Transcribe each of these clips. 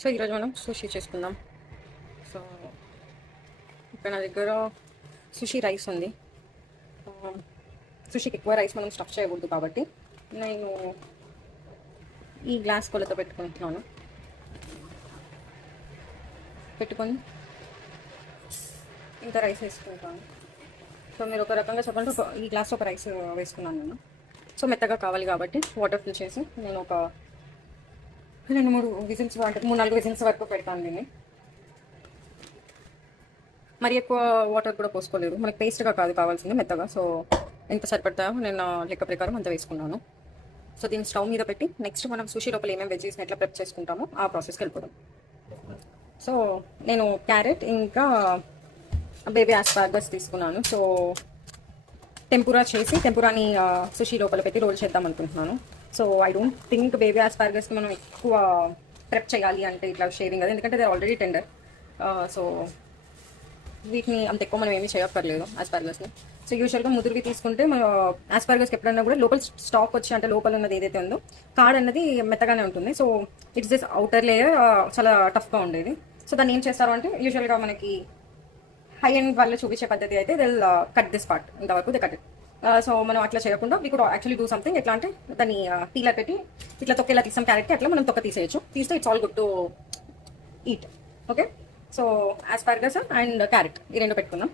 సో ఈరోజు మనం సుషీ చేసుకుందాం. సో ఇక్కడ నా దగ్గర సుషీ రైస్ ఉంది. సుషీకి ఎక్కువ రైస్ మనం స్టఫ్ చేయకూడదు కాబట్టి నేను ఈ గ్లాస్ కొలత పెట్టుకుంటున్నాను. పెట్టుకొని ఇంత రైస్ వేసుకుంటాను. సో మీరు ఒక రకంగా చెప్పండి, ఈ గ్లాస్ ఒక రైస్ వేసుకున్నాను నేను. సో మెత్తగా కావాలి కాబట్టి వాటర్ ఫిల్ చేసి నేను ఒక 2-3 విజిల్స్, అంటే 3-4 విజిల్స్ వరకు పెడతాను దీన్ని. మరి ఎక్కువ వాటర్ కూడా పోసుకోలేదు, మనకి పేస్ట్గా కాదు కావాల్సింది, మెత్తగా. సో ఎంత సరిపడతాయో నేను నా లెక్క ప్రకారం అంత వేసుకున్నాను. సో దీన్ని స్టవ్ మీద పెట్టి నెక్స్ట్ మనం సుషీ లోపల ఏమేమి వెజ్జెస్ని ఎట్లా ప్రిప్ చేసుకుంటామో ఆ ప్రాసెస్కి వెళ్ళిపోదాం. సో నేను క్యారెట్ ఇంకా బేబీ ఆస్పార్గస్ తీసుకున్నాను. సో టెంపురా చేసి టెంపురాని సుషీ లోపల పెట్టి రోల్ చేద్దాం అనుకుంటున్నాను. So I don't think baby ఆస్పార్గస్కి మనం ఎక్కువ ప్రెప్ చేయాలి అంటే ఇట్లా షేవింగ్ అది, ఎందుకంటే దే ఆల్రెడీ టెండర్. సో వీటిని అంత ఎక్కువ మనం ఏమీ చేయక్కర్లేదు ఆస్పార్గస్ని. సో యూజువల్గా ముదురువి తీసుకుంటే మనం ఆస్పార్గస్కి ఎప్పుడన్నా కూడా లోపల స్టాక్ వచ్చి, అంటే లోపల ఉన్నది ఏదైతే ఉందో కార్డ్ అన్నది మెత్తగానే ఉంటుంది. So it's this outer layer చాలా టఫ్గా ఉండేది. సో దాన్ని ఏం చేస్తారు అంటే యూజువల్గా మనకి హై ఎండ్ వాళ్ళు చూపించే పద్ధతి అయితే దే కట్ దిస్ పార్ట్, ఇంతవరకు దే కట్ ఇట్. సో మనం అట్లా చేయకుండా we could actually do something. ఎట్లా అంటే దాన్ని పీలర్ పెట్టి ఇట్లా తొక్కేలా తీసాం క్యారెట్కి, అట్లా మనం తొక్క తీసేయచ్చు. తీస్తే it's all good to eat. Okay, so asparagus and carrot ఈ రెండు పెట్టుకుందాం.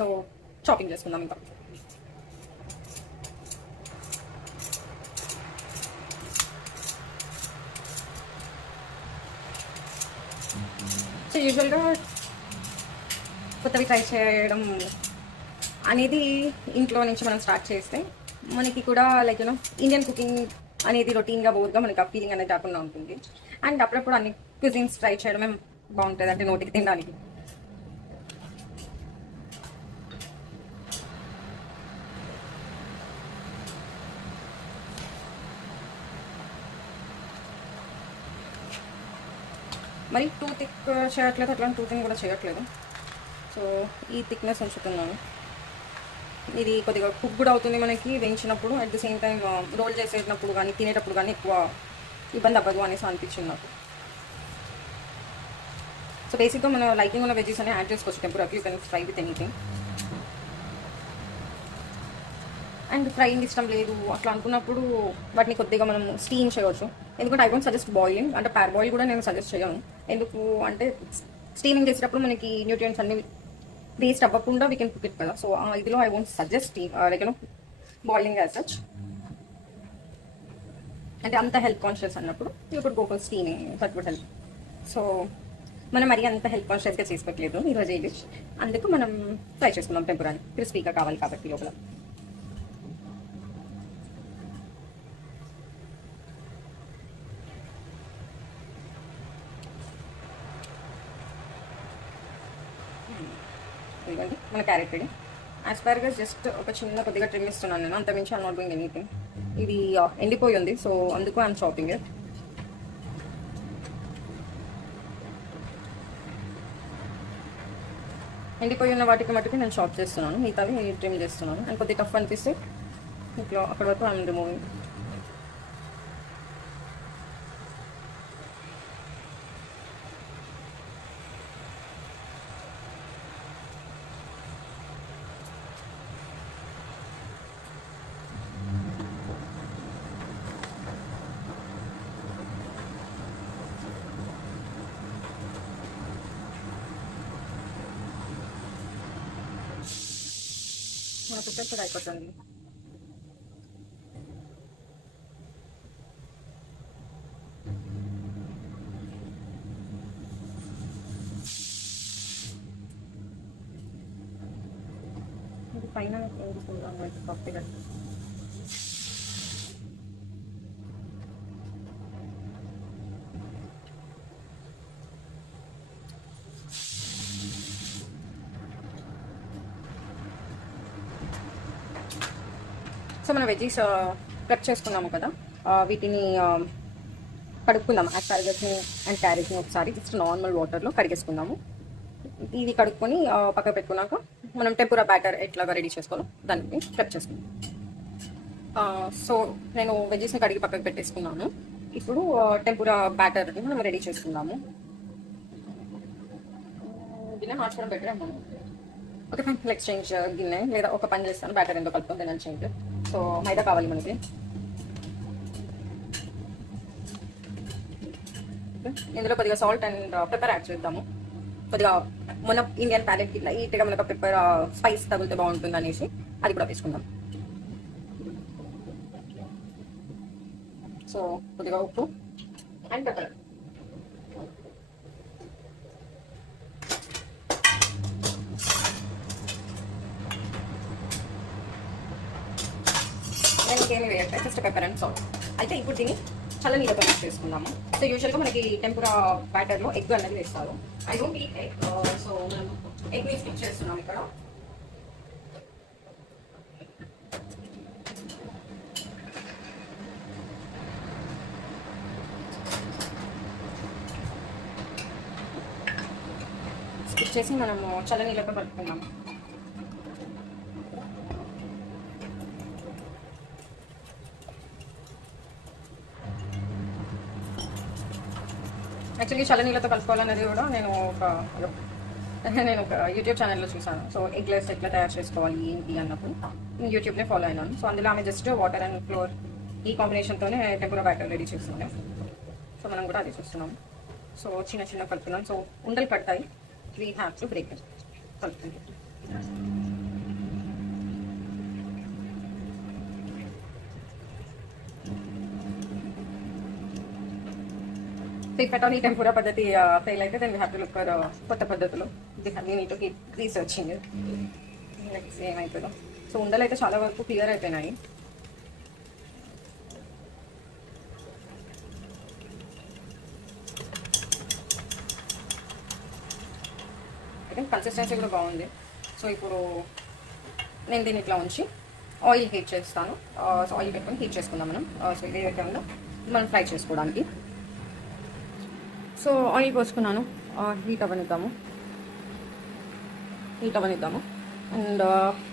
సో చాపింగ్ చేసుకుందాం ఇంకా. సో యూజువల్గా కొత్తవి ట్రై చేయడం అనేది ఇంట్లో నుంచి మనం స్టార్ట్ చేస్తే మనకి కూడా లైక్ యూనో ఇండియన్ కుకింగ్ అనేది రొటీన్గా బోర్గా మనకి ఆ ఫీలింగ్ అనేది కాకుండా ఉంటుంది. అండ్ అప్పుడప్పుడు అన్ని క్యూజిన్స్ ట్రై చేయడమే బాగుంటుంది, అంటే నోటికి తినడానికి. మరి టూ థిక్ చేయట్లేదు, అట్లా టూ థింగ్ కూడా చేయట్లేదు. సో ఈ థిక్నెస్ ఉంచుతున్నాను. ఇది కొద్దిగా కుక్ కూడా అవుతుంది మనకి వేయించినప్పుడు, at the same time roll చేసేటప్పుడు కానీ తినేటప్పుడు కానీ ఎక్కువ ఇబ్బంది అవ్వదు అనేసి అనిపించింది నాకు. సో బేసిక్గా మన లైకింగ్ ఉన్న వెజెస్ అని యాడ్ చేసుకోవచ్చు temporary, you can fry with anything. And frying ఇష్టం లేదు అట్లా అనుకున్నప్పుడు వాటిని కొద్దిగా మనం స్టీమ్ చేయవచ్చు. ఎందుకంటే ఐ డోంట్ సజెస్ట్ బాయిలింగ్, అంటే పార్ బాయిల్ కూడా నేను సజెస్ట్ చేయను. ఎందుకు అంటే స్టీమింగ్ చేసేటప్పుడు మనకి న్యూట్రియంట్స్ అన్ని వేస్ట్ అవ్వకుండా వీ కెన్ కుక్ ఇట్ కదా. సో ఇదిలో I won't suggest like you know boiling as such. అంటే అంత హెల్త్ కాన్షియస్ అన్నప్పుడు you could go for steaming, that would help. So మనం మరీ అంత హెల్త్ కాన్షియస్గా చేసుకోవట్లేదు ఈరోజు ఈ డిష్, అందుకు మనం ట్రై చేసుకుందాం. టెంపరీ క్రిస్పీగా కావాలి కాబట్టి లోపల. ఇదిగోండి మన క్యారెట్ రెడీ. ఆస్పారగస్ జస్ట్ ఒక చిన్న కొద్దిగా ట్రిమ్ ఇస్తున్నాను నేను, అంతమించి ఐమ్ నాట్ డూయింగ్ ఎనీథింగ్. ఇది ఎండిపోయి ఉంది, సో అందుకు ఐఎమ్ చాపింగ్ ఇట్. ఎండిపోయి ఉన్న వాటికి మట్టుకు నేను చాప్ చేస్తున్నాను, మిగతావి ట్రిమ్ చేస్తున్నాను. అండ్ కొద్దిగా టఫ్ అనిపిస్తే ఇట్లా అక్కడ వరకు ఐఎమ్ రిమూవింగ్. మనకు వచ్చేసి అయిపోతుంది. ఇది పైన పప్పిగా సో మనం వెజ్జీస్ కట్ చేసుకున్నాము కదా, వీటిని కడుక్కుందాం. ఆస్పారగస్ని అండ్ క్యారెట్ని ఒకసారి జస్ట్ నార్మల్ వాటర్లో కడిగేసుకుందాము. ఇది కడుక్కొని పక్కన పెట్టుకున్నాక మనం టెంపురా బ్యాటర్ ఎట్లాగా రెడీ చేసుకోవాలో దాన్ని ప్రెప్ చేసుకుందాం. సో నేను వెజ్జెస్ని కడిగి పక్కకు పెట్టేసుకున్నాను. ఇప్పుడు టెంపురా బ్యాటర్ని మనం రెడీ చేసుకుందాము. గిన్నె మార్చడం బెటర్ మనం. ఓకే ఫైన్, లెట్స్ చేంజ్ గిన్నె, లేదా ఒక పని చేస్తాను, బ్యాటర్ ఎందుకు కలుపుతుంది నేను చేంజ్. సో మైదా కావాలి మనకి. ఇందులో కొద్దిగా సాల్ట్ అండ్ పెప్పర్ యాడ్ చేద్దాము. కొద్దిగా మన ఇండియన్ ప్యాలెట్కి లైట్గా మనకు పెప్పర్ స్పైస్ తగిలితే బాగుంటుంది అనేసి అది కూడా వేసుకుందాం. సో కొద్దిగా ఉప్పు అండ్ పెప్పర్. నేను ఇంకేమి వేయట్లేదు, జస్ట్ పెప్పర్ అండ్ సాల్ట్. అయితే ఇప్పుడు దీన్ని చల్ల నీళ్ళతో మిక్స్ చేసుకుందాము. సో యూజువల్గా మనకి టెంపురా బ్యాటర్లో ఎగ్ అనేది వేస్తారు. I don't eat egg, so మనం ఎగ్ ని స్కిప్ చేస్తున్నాం ఇక్కడ. స్కిప్ చేసి మనము చల్ల నీళ్ళతో కలుపుకుందాము. యాక్చువల్లీ చల్ల నీళ్ళతో కలుపుకోవాలనేది కూడా నేను ఒక యూట్యూబ్ ఛానల్లో చూసాను. సో ఎగ్లెస్ ఎట్లా తయారు చేసుకోవాలి ఏంటి అన్నప్పుడు నేను యూట్యూబ్నే ఫాలో అయినాను. సో అందులో ఆమె జస్ట్ వాటర్ అండ్ ఫ్లోర్ ఈ కాంబినేషన్తోనే టెంపురా బ్యాటర్ రెడీ చేస్తున్నాను. సో మనం కూడా అది చూస్తున్నాం. సో చిన్న చిన్న కలుపుతున్నాం. సో ఉండలు పడతాయి, వీ హ్యావ్ టు బ్రేక్ కలుపుతుంది. ఇఫ్ అట్ ఆల్ ఈ టెంపురా పద్ధతి ఫెయిల్ అయితే then we have to look for కొత్త పద్ధతులు. We need to keep researching next ఏమవుతుందో. సో ఉండలు అయితే చాలా వరకు క్లియర్ అయిపోయినాయి. అయితే కన్సిస్టెన్సీ కూడా బాగుంది. సో ఇప్పుడు నేను దీన్ని ఇట్లా ఉంచి ఆయిల్ హీట్ చేస్తాను. సో ఆయిల్ పెట్టుకొని హీట్ చేసుకుందాం మనం. సో ఇదే విధంగా మనం ఫ్రై చేసుకోవడానికి. సో ఆయిల్ పోసుకున్నాను, హీట్ అవ్వనిద్దాము. అండ్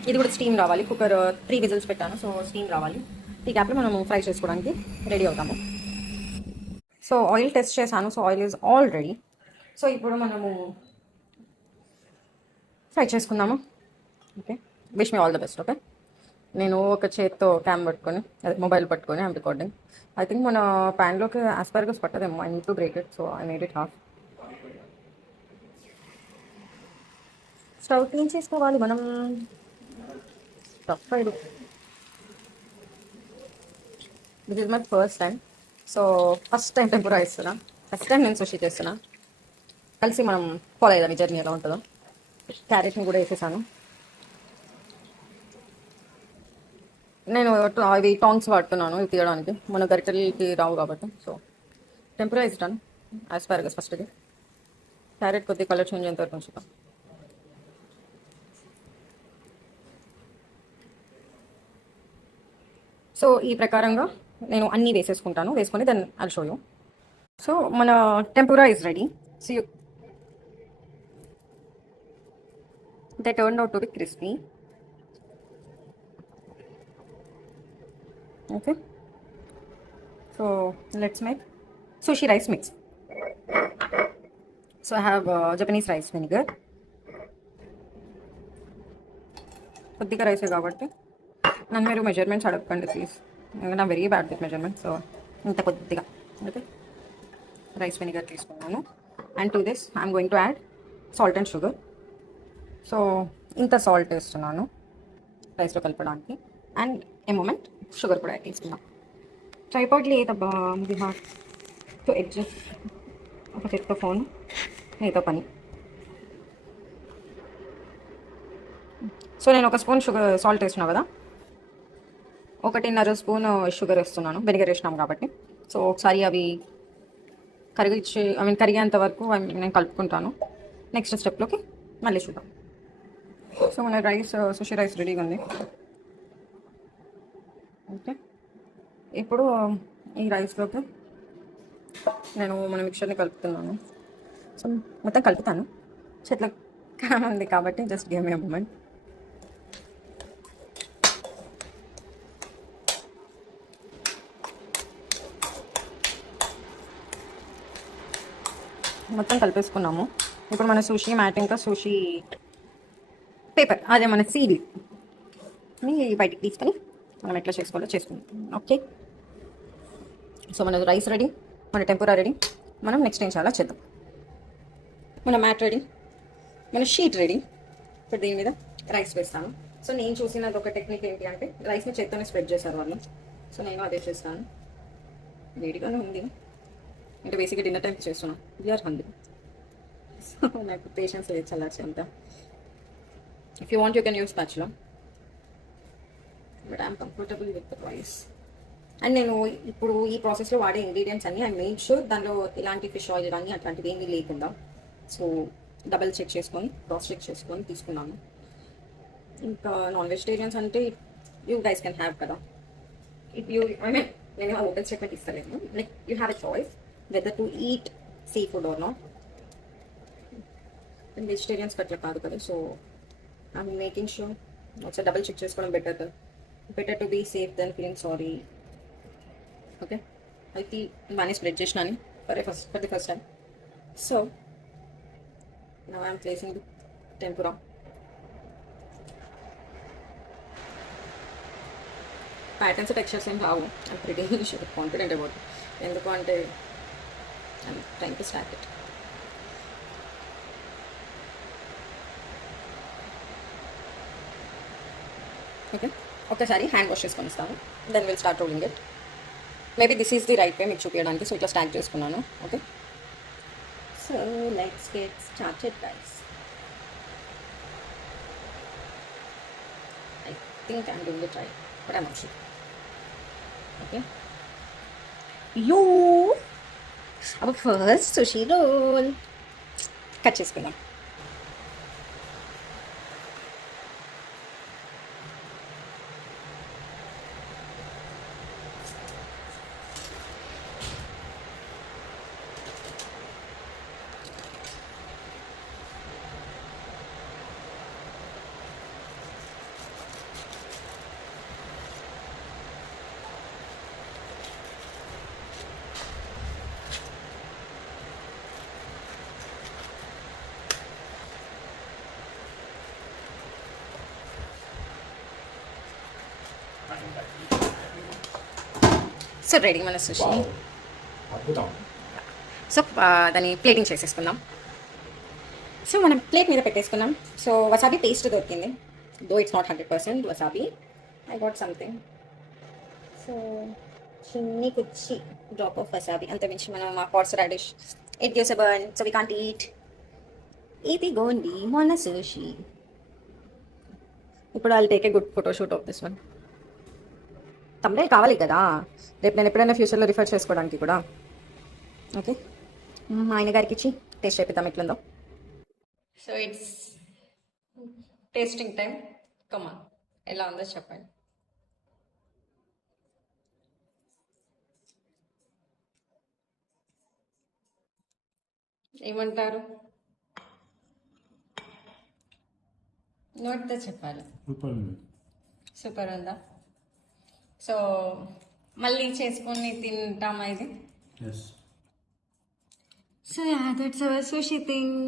ఇది కూడా స్టీమ్ రావాలి. కుక్కర్ 3 విజిల్స్ పెట్టాను, సో స్టీమ్ రావాలి. ఈ గ్యాప్లో మనము ఫ్రై చేసుకోవడానికి రెడీ అవుతాము. సో ఆయిల్ టెస్ట్ చేశాను. So oil is all ready. So ఇప్పుడు మనము ఫ్రై చేసుకుందాము. Okay, wish me all the best. Okay, నేను ఒక చేత్తో క్యామ్ పట్టుకొని, అదే మొబైల్ పట్టుకొని ఐమ్ రికార్డింగ్. ఐ థింక్ మన ప్యాన్లోకి ఆస్పారగస్ పట్టదేమో. I need to break it, so I made it half. Stove clean చేసుకోవాలి మనం. స్టవ్ ఇది this is my first time. So first time tempura ఇస్తున్నా, ఫస్ట్ టైం నేను సుషి చేస్తున్నా. కలిసి మనం ఫాలో అయ్యాం ఈ జర్నీ ఎలా ఉంటుందో. క్యారెట్ని కూడా వేసేసాను. నేను అవి టాంగ్స్ వాడుతున్నాను ఇవి తీయడానికి, మన గరిటెలకి రావు కాబట్టి. So tempura is done. Asparagus ఫస్ట్ది, క్యారెట్ కొద్దిగా కలర్ చేంజ్ అయ్యేంత వరకు ఉంచుతాం. సో ఈ ప్రకారంగా నేను అన్నీ వేసేసుకుంటాను. వేసుకొని then I'll show you. So మన tempura is ready. So they turn out to be crispy. Okay, so let's make sushi rice mix. So I have Japanese rice vinegar. కొద్దిగా రైసే కాబట్టి నన్ను మీరు మెజర్మెంట్స్ అడగకండి ప్లీజ్, ఎందుకంటే నా very bad with measurement. So ఇంత కొద్దిగా ఓకే రైస్ వెనిగర్ తీసుకున్నాను. And to this I'm going to add salt and sugar. So ఇంత సాల్ట్ వేస్తున్నాను రైస్లో కలపడానికి. అండ్ ఏ మూమెంట్ షుగర్ కూడా యాడ్ చేసుకుందాం. ట్రైపాడ్ లేదబ్బా, ఇది హార్ట్ టు అడ్జస్ట్. ఒక చేత్తో ఫోన్, మీతో పని. సో నేను ఒక స్పూన్ సాల్ట్ వేస్తున్నాను కదా, 1.5 స్పూన్ షుగర్ వేస్తున్నాను. వెనిగర్ వేసినాం కాబట్టి. సో ఒకసారి అవి కరిగేంత వరకు నేను కలుపుకుంటాను. నెక్స్ట్ స్టెప్లోకి మళ్ళీ చూద్దాం. సో మన సుషి రైస్ రెడీగా ఉంది. ఓకే, ఇప్పుడు ఈ రైస్లోకి నేను మన మిక్చర్ని కలుపుతున్నాను. సో మొత్తం కలుపుతాను. చెట్ల ఉంది కాబట్టి just give me a moment. మొత్తం కలిపేసుకున్నాము. ఇప్పుడు మన సూషీ మ్యాట్ ఇంకా సూషీ పేపర్ అదే మన సీల్ బయటికి తీసుకొని మనం ఎట్లా చేసుకోవాలో చేసుకుందాం. ఓకే, సో మన రైస్ రెడీ, మన టెంపురా రెడీ. మనం నెక్స్ట్ ఏం చాలా చేద్దాం. మన మ్యాట్ రెడీ, మన షీట్ రెడీ. ఇప్పుడు దీని మీద రైస్ వేస్తాను. సో నేను చూసినది ఒక టెక్నిక్ ఏంటి అంటే రైస్ని చేత్తోనే స్ప్రెడ్ చేశారు వాళ్ళు. సో నేను అదే చేస్తాను. వేడిగానే ఉంది అంటే బేసిక్గా డిన్నర్ టైంకి చేస్తున్నాను. We are hungry. సో నాకు పేషెన్స్ లేదు చల్లార్చి అంతా. If you want you can use spatula, but I'm comfortable with the rice. And నేను ఇప్పుడు ఈ ప్రాసెస్లో వాడే ఇంగ్రీడియంట్స్ అన్నీ ఐ మేక్ షూర్ దానిలో ఎలాంటి ఫిష్ ఆయిల్ కానీ అట్లాంటివి ఏమీ లేకుండా. సో డబల్ చెక్ చేసుకొని క్రాస్ చెక్ చేసుకొని తీసుకున్నాను. ఇంకా నాన్ వెజిటేరియన్స్ అంటే యూ గైస్ కెన్ హ్యావ్ కదా. ఇఫ్ యూ ఐ మీన్ నేను హోటల్ స్టేట్మెంట్ ఇస్తలేను. Like you have a choice whether to eat sea food or not. వెజిటేరియన్స్కి అట్లా కాదు కదా. సో ఐఎమ్ మేకింగ్ షూర్ ఒకసారి డబల్ చెక్ చేసుకోవడం better to be safe then feeling sorry. Okay, అయితే బాగానే స్ప్రెడ్ చేసినాను for the first time. So now I'm placing the tempura. Patterns textures ఏం రావు. I'm pretty sure confident about it. ఎందుకు అంటే I'm trying to start it. Okay, ఒకసారి hand wash చేసుకొని ఇస్తాను. Then will start rolling it. Maybe this is the right way మీకు చూపించడానికి. So ఇట్లా start చేసుకున్నాను. Okay, so let's get started, guys. I think I'm doing it right, but I'm not sure. Okay, you our first sushi roll. Cut చేసుకుందాం. So ready మన sushi. So దాన్ని plating చేసేసుకుందాం. So మనం plate మీద పెట్టేసుకున్నాం. So wasabi paste దొరికింది. Though it's not 100% wasabi. I got something. So చిన్ని కుచ్చి డ్రాప్ ఆఫ్ వసాబీ. అంతమించి మనం మా horse radish it gives a burn, so we can't eat. ఇది గోండి మన సుషి. ఇప్పుడు I'll take a good photoshoot of this one. తమ్ముడే కావాలి కదా రేపు నేను ఎప్పుడైనా ఫ్యూచర్లో రిఫర్ చేసుకోవడానికి కూడా. ఓకే, మా ఆయన గారికి ఇచ్చి టేస్ట్ చేపిద్దాం ఎట్లుందో. So it's tasting time. Come on, ఎలా ఉందో చెప్పండి. ఏమంటారు? నోటితో చెప్పాలి. సూపర్ ఉందా? సో మళ్ళీ చేసుకొని తింటామా ఇది? So yeah, that's our Sushee థింగ్.